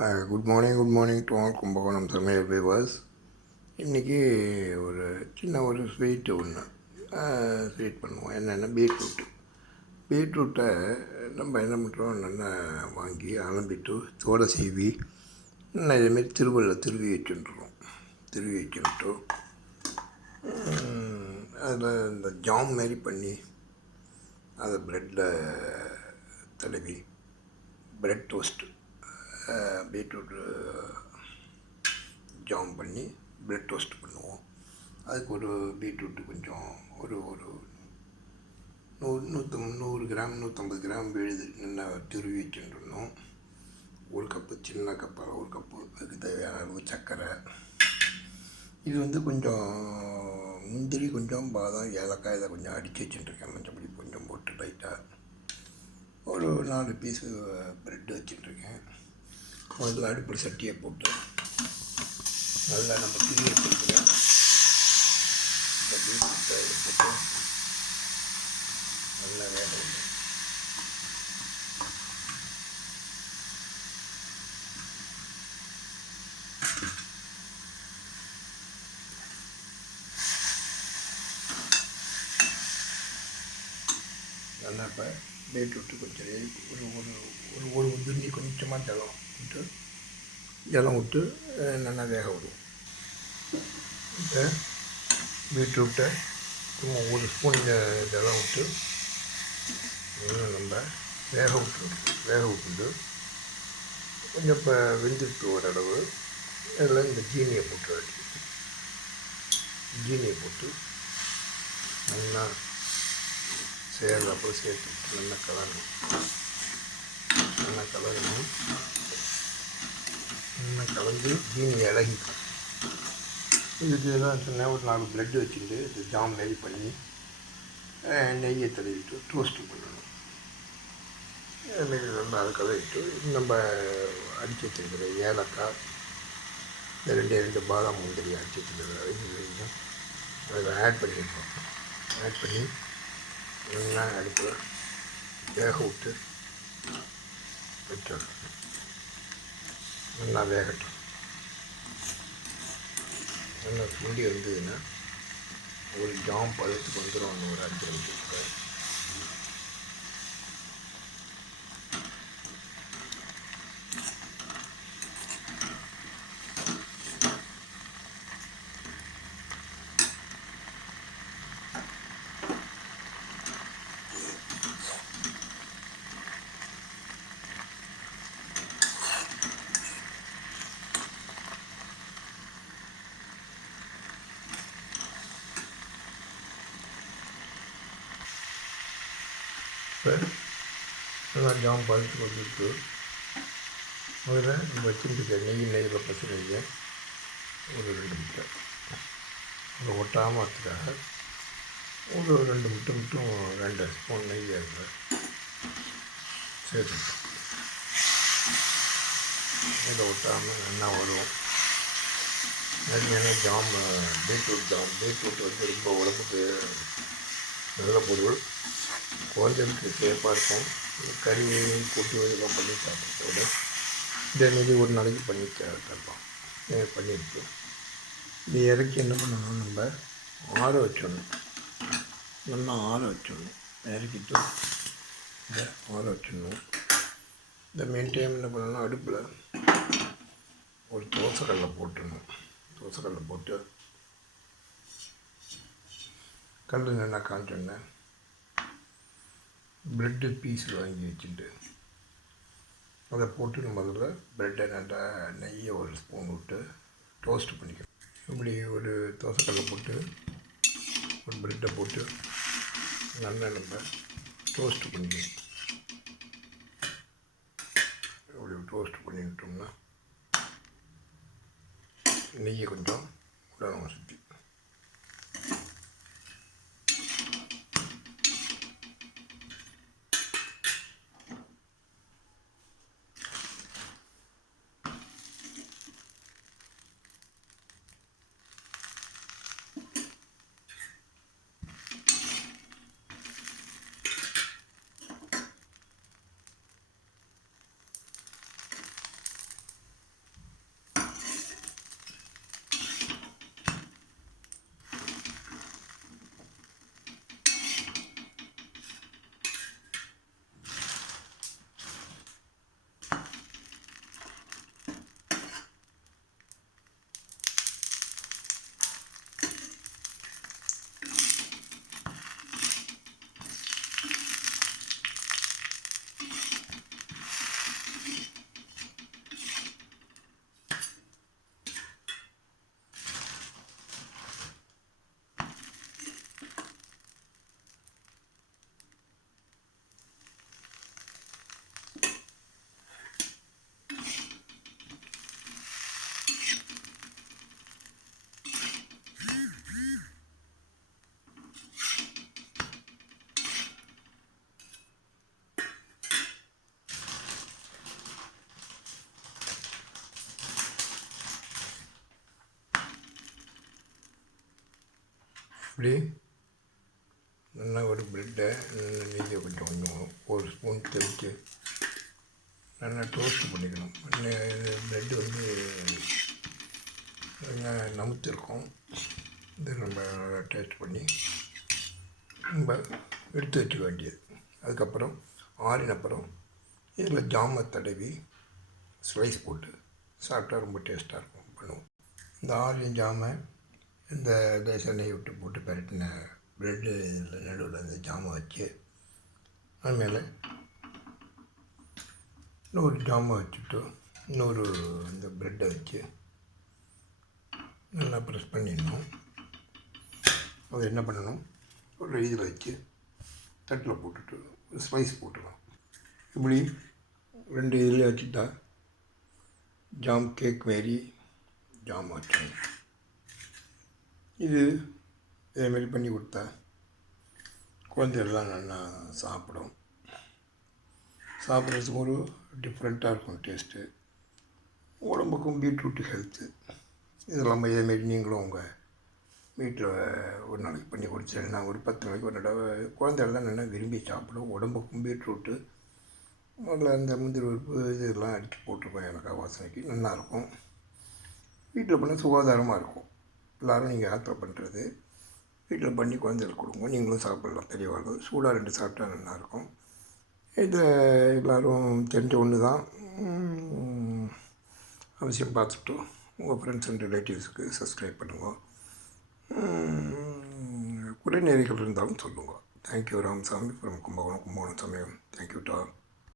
Good morning to all Kumbakonam சமையல் viewers. இன்றைக்கி ஒரு ஸ்வீட்டு ஒன்று ஸ்வீட் பண்ணுவோம். என்னென்னா பீட்ரூட்டை நம்ம என்ன பண்ணுறோம், நல்லா வாங்கி அலம்பிட்டு தோடை சீவி இதேமாரி திருவி வச்சுட்டு அதில் இந்த ஜாம் மாரி பண்ணி அதை ப்ரெட்டில் தடவி ப்ரெட் டோஸ்ட்டு பீட்ரூட்டு ஜாம் பண்ணி ப்ரெட் டோஸ்ட் பண்ணுவோம். அதுக்கு ஒரு பீட்ரூட்டு கொஞ்சம் ஒரு 100 கிராம் 150 கிராம் விழுது நல்லா துருவி வச்சுருந்தோம். ஒரு கப்பு, சின்ன கப்பால் ஒரு கப்பு, அதுக்கு தேவையான அளவு சர்க்கரை. இது கொஞ்சம் முந்திரி, கொஞ்சம் பாதாம், ஏலக்காய் இதை கொஞ்சம் அடித்து வச்சுட்டுருக்கேன். மஞ்சப்பொடி கொஞ்சம் போட்டு லைட்டாக ஒரு 4 பீஸு ப்ரெட்டு வச்சுட்டுருக்கேன். அதில் அடுப்பில் சட்டியை போட்டு அதில் நம்ம துணி வச்சுருக்கிறேன் இந்த பீட்ரூட்டை எடுத்துட்டு நல்லா வேக விடும். நல்லா இப்போ பீட்ரூட்டு கொஞ்சம் ஒரு உதிர்ந்து கொஞ்சமாக ஜலம் விட்டு நல்லா வேக விடுவோம். இப்போ பீட்ரூட்டை ஒரு ஸ்பூன் ஜலம் விட்டு நம்ம வேக விட்டுட்டு கொஞ்சம் இப்போ வெந்துட்டு ஓரளவு அதில் இந்த ஜீனியை போட்டு நல்லா சேர்த்து விட்டு நல்லா கலரணும். நல்லா கலந்து ஜீனி இலகிக்கும். இதுக்கு தான் சொன்னேன், ஒரு 4 ப்ரெட்டு வச்சுட்டு இது ஜாம் மாரி பண்ணி நெய்யை தடவிட்டு டோஸ்ட்டு பண்ணணும். நெய் நல்லா அதை கலவிட்டு நம்ம அடித்து வச்சுருக்கிற ஏலக்காய், இந்த 2 பாதாம், முந்திரி அடித்து வச்சுருக்கிற அதில் ஆட் பண்ணி நல்லா அடுப்பில் வேக விட்டு வச்சிடணும். நல்லா வேகட்டும். நல்லா சுண்டி வந்ததுன்னா ஒரு ஜாம் பதத்துக்கு வந்துடும். ஒரு 5 நிமிஷத்துக்கு நல்லா ஜாம் பதத்துக்கு வந்துட்டு அதில் நம்ம வச்சுருக்க நெய்யில் பச்சை நெய்யை ஒரு 2 முட்டை அதை ஒட்டாமல் வரத்துக்காக ஒரு 2 முட்டை மட்டும் 2 ஸ்பூன் நெய் அதில் சேர்த்து இதை ஒட்டாமல் நல்லா வரும். நிறையான பீட்ரூட் ரொம்ப உடம்புக்கு நல்ல பொருள், குழந்தைகளுக்கு சேஃபாக இருக்கும். கறி கூட்டு இதெல்லாம் பண்ணி சாப்பிட்றதோட இதேமாரி ஒரு நாளைக்கு பண்ணி தரலாம். பண்ணிட்டு இது இறக்கி என்ன பண்ணணும், நம்ம ஆற வச்சிடணும். நல்லா ஆற வச்சிடணும். இறக்கிட்டு இதை ஆற வச்சிடணும். இந்த மெயின் டைம் என்ன பண்ணணும், அடுப்பில் ஒரு தோசைக்கல்லை போட்டு கல் நல்லா காஞ்சோன்னே ப்ரெட்டு பீஸ் வாங்கி வச்சுட்டு அதை போட்டு நம்ம அதில் ப்ரெட்டை நல்லா நெய்யை ஒரு ஸ்பூன் விட்டு டோஸ்ட் பண்ணிக்கணும். இப்படி ஒரு தோசைக்கல்லை போட்டு ஒரு ப்ரெட்டை போட்டு நல்லா நம்ம டோஸ்ட் பண்ணிக்கணும். இப்படி டோஸ்ட் பண்ணிக்கிட்டோம்னா நெய்யை கொஞ்சம் விடணும் சுற்றி. இப்படி நல்லா ஒரு ப்ரெட்டை நல்லா நெய்யை கொஞ்சம் கொஞ்சம் ஒரு ஸ்பூன் தெளித்து நல்லா டோஸ்ட் பண்ணிக்கணும். ப்ரெட்டு வந்து நல்லா நமுத்திருக்கும். இது நம்ம நல்லா டேஸ்ட் பண்ணி நம்ம எடுத்து வச்சுக்க வேண்டியது. அதுக்கப்புறம் ஆறினப்புறம் இதில் ஜாமை தடவி ஸ்லைஸ் போட்டு சாப்பிட்டா ரொம்ப டேஸ்ட்டாக இருக்கும் பண்ணுவோம். இந்த ஆறின ஜாமை இந்த தேசெண்ணெய் விட்டு போட்டு பரட்டின ப்ரெட்டு இதில் நடுவில் இந்த ஜாமை வச்சு அது மேலே இன்னொரு ஜாமை வச்சுட்டு இன்னொரு இந்த ப்ரெட்டை வச்சு நல்லா ப்ரெஸ் பண்ணிடணும். அது என்ன பண்ணணும், ஒரு இதில் வச்சு தட்டில் போட்டுட்டு ஒரு ஸ்லைஸ் போட்டுடணும். இப்படி 2 இதில் வச்சுட்டா ஜாம் கேக் மாரி ஜாம் வச்சோம். இது இதேமாரி பண்ணி கொடுத்தா குழந்தைகள்லாம் நல்லா சாப்பிடும். சாப்பிட்றதுக்கு ஒரு டிஃப்ரெண்ட்டாக இருக்கும் டேஸ்ட்டு. உடம்புக்கும் பீட்ரூட்டு ஹெல்த்து. இதெல்லாம் இதேமாரி நீங்களும் உங்கள் வீட்டில் ஒரு நாளைக்கு பண்ணி குடிச்சிங்கன்னா ஒரு 10 நாளைக்கு ஒரு தடவை குழந்தைகள்லாம் நல்லா விரும்பி சாப்பிடும். உடம்புக்கும் பீட்ரூட்டு முதல்ல அந்த முந்திரி பருப்பு இதெல்லாம் அடித்து போட்டிருக்கோம். எனக்கு வாசனைக்கு நல்லாயிருக்கும். வீட்டில் பண்ணால் சுகாதாரமாக இருக்கும். எல்லோரும் நீங்கள் ஆத்திரம் பண்ணுறது வீட்டில் பண்ணி குழந்தைகளுக்கு கொடுங்க. நீங்களும் சாப்பிட்லாம். பெரியவாళ్ళు சூடாக 2 சாப்பிட்டா நல்லாயிருக்கும். இதை எல்லோரும் தெரிஞ்ச ஒன்று தான். அவசியம் பார்த்துட்டு உங்கள் ஃப்ரெண்ட்ஸ் அண்ட் ரிலேட்டிவ்ஸுக்கு சப்ஸ்கிரைப் பண்ணுங்க. குறைநேரிகள் இருந்தாலும் சொல்லுங்கள். தேங்க்யூ ராமசாமி ஃப்ரம் கும்பகோணம் சமயம். தேங்க்யூ டால்.